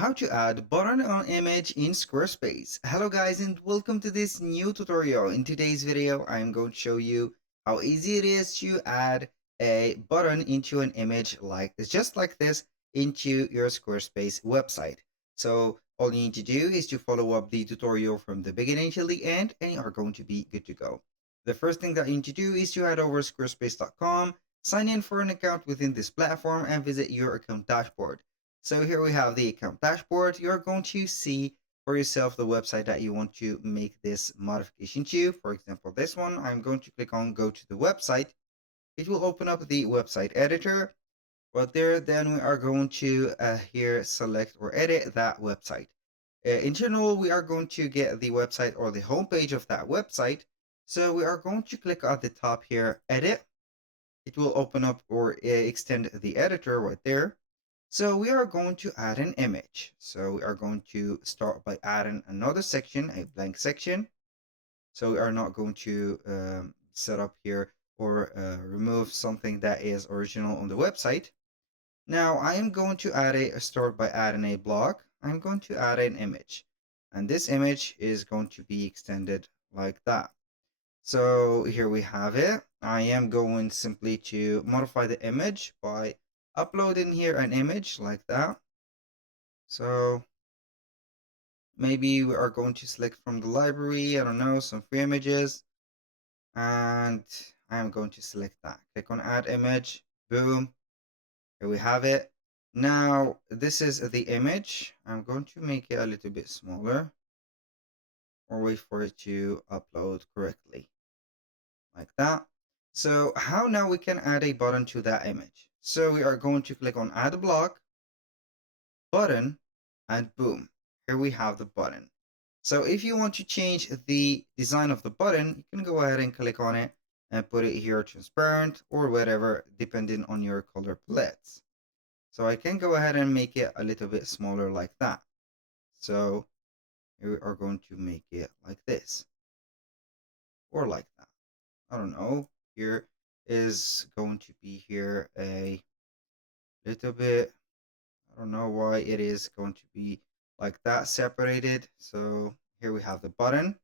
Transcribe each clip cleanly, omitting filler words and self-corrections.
How to add button on image in Squarespace. Hello guys and welcome to this new tutorial. In today's video, I'm going to show you how easy it is to add a button into an image like this, just like this, into your Squarespace website. So all you need to do is to follow up the tutorial from the beginning till the end and you are going to be good to go. The first thing that you need to do is to head over to squarespace.com, sign in for an account within this platform and visit your account dashboard. So here we have the account dashboard. You're going to see for yourself the website that you want to make this modification to. For example, this one, I'm going to click on go to the website. It will open up the website editor. But there, then we are going to here select or edit that website. In general, we are going to get the website or the homepage of that website. So we are going to click at the top here, edit. It will open up or extend the editor right there. So we are going to add an image. So we are going to start by adding another section, a blank section. So we are not going to set up here or remove something that is original on the website. Now I am going to add start by adding a block. I'm going to add an image. And this image is going to be extended like that. So here we have it. I am going simply to modify the image by uploading here an image like that. So maybe we are going to select from the library, I don't know, some free images. And I'm going to select that. Click on add image, boom, here we have it. Now this is the image. I'm going to make it a little bit smaller or wait for it to upload correctly like that. So how now we can add a button to that image? So we are going to click on add block, button, and boom, here we have the button. So if you want to change the design of the button, you can go ahead and click on it and put it here transparent or whatever, depending on your color palettes. So I can go ahead and make it a little bit smaller like that. So we are going to make it like this or like that. I don't know. Here is going to be here a little bit. I don't know why it is going to be like that separated. So here we have the button.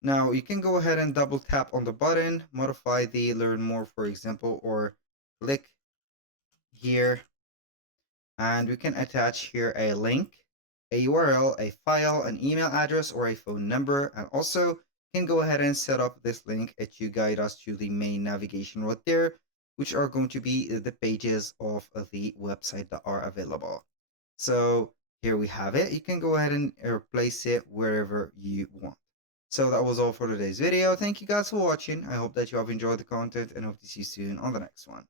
Now you can go ahead and double tap on the button, modify the learn more, for example, or click here and we can attach here a link, a URL, a file, an email address, or a phone number. And also can go ahead and set up this link to guide us to the main navigation right there, which are going to be the pages of the website that are available. So here we have it. You can go ahead and place it wherever you want. So that was all for today's video. Thank you guys for watching. I hope that you have enjoyed the content and hope to see you soon on the next one.